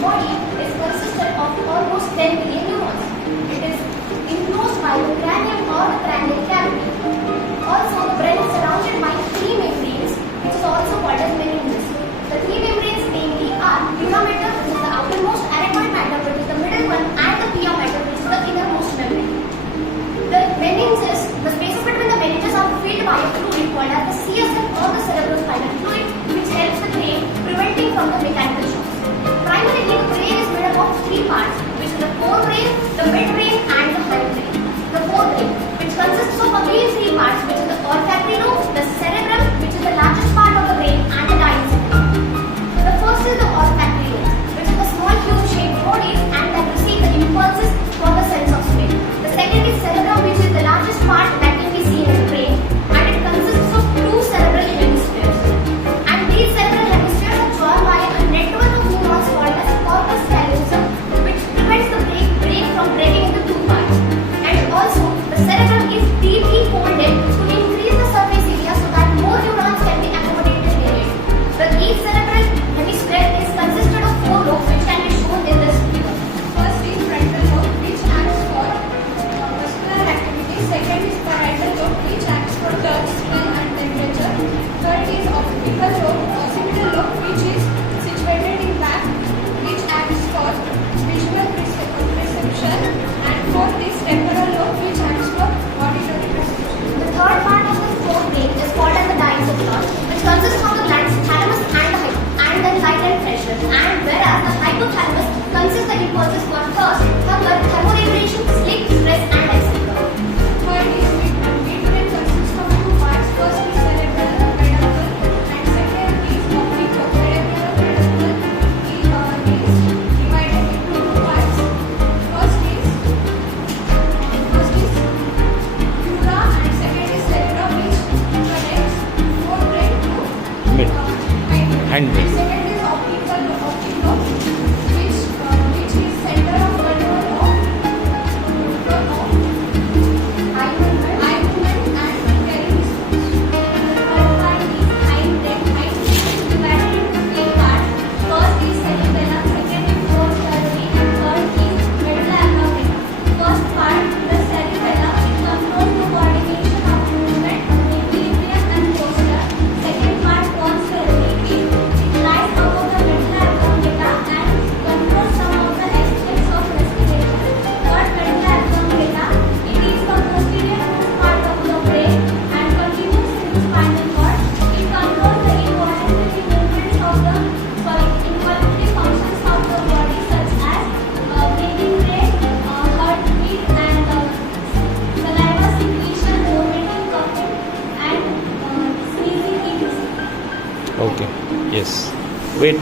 body is consisted of almost 10 billion neurons. It is enclosed by the cranium or the cranial cavity. Also, the brain is surrounded by three membranes, which is also called as meninges. The three membranes namely are dura mater, which is the outermost, anechoic matter, which is the middle one, and the pia mater, which is the innermost membrane. The meninges, the spaces between the meninges are filled by a fluid called as the CSF or the cerebrospinal fluid, which helps the brain preventing from the mechanical shocks. Primarily, the brain is made up of three parts, which is the forebrain, the midbrain, and the hindbrain. The forebrain, which consists of again three parts, which is the olfactory lobe, the cerebrum, which is the largest part of the brain, and the diaphragm. The first is the olfactory lobe, which is the small cube-shaped bodies and that receive the impulses from the sense of smell. The second is cerebrum, which is the largest part that can be seen in the brain, and it consists of two cerebral hemispheres. And these cerebral hemispheres are joined by a network of neurons called as corpus callosum, which prevents the brain from breaking into two parts. And also, the cerebrum is deeply folded to increase the surface area so that more neurons can be accommodated in it. The each cerebral hemisphere is consisted of four lobes, which can be shown in this figure. First is frontal lobe, which acts for muscular activity. Second is parietal lobe, which acts for touch, smell, and temperature. Third is occipital lobe, which is situated in back, which acts for visual perception. And fourth is temporal lobe, which acts for auditory perception. The third part of the forebrain is called as the diencephalon, which consists of the glands thalamus and then light and pressure. And whereas the hypothalamus consists the impulses for thirst, hunger, thermoregulation, sleep, stress, and etc. Third is midbrain, consists of two parts. First is cerebral peduncle, and second is oblique cerebral peduncle. Is divided into two parts. First is dura, and second is cerebrum, which connects forebrain to hindbrain. Hindbrain. Second is optic lobe, which is center of control of eye movement and hearing response. The third part is hindbrain. Hindbrain is divided into three parts. First is cerebellum, second is forebrain, and third is medulla oblongata. First part, the cerebellum, it controls the coordination of movement, equilibrium, and posture. Second part, posteriorly, it lies above the medulla oblongata and controls some of the aspects of respiration. Third, medulla oblongata, it is the posterior part of the brain and continues in the spinal cord. It controls the involuntary movements of the involuntary functions of the body, such as breathing rate, heartbeat, and saliva secretion, vomiting, coughing, and sneezing, etc. Okay. Yes. Wait.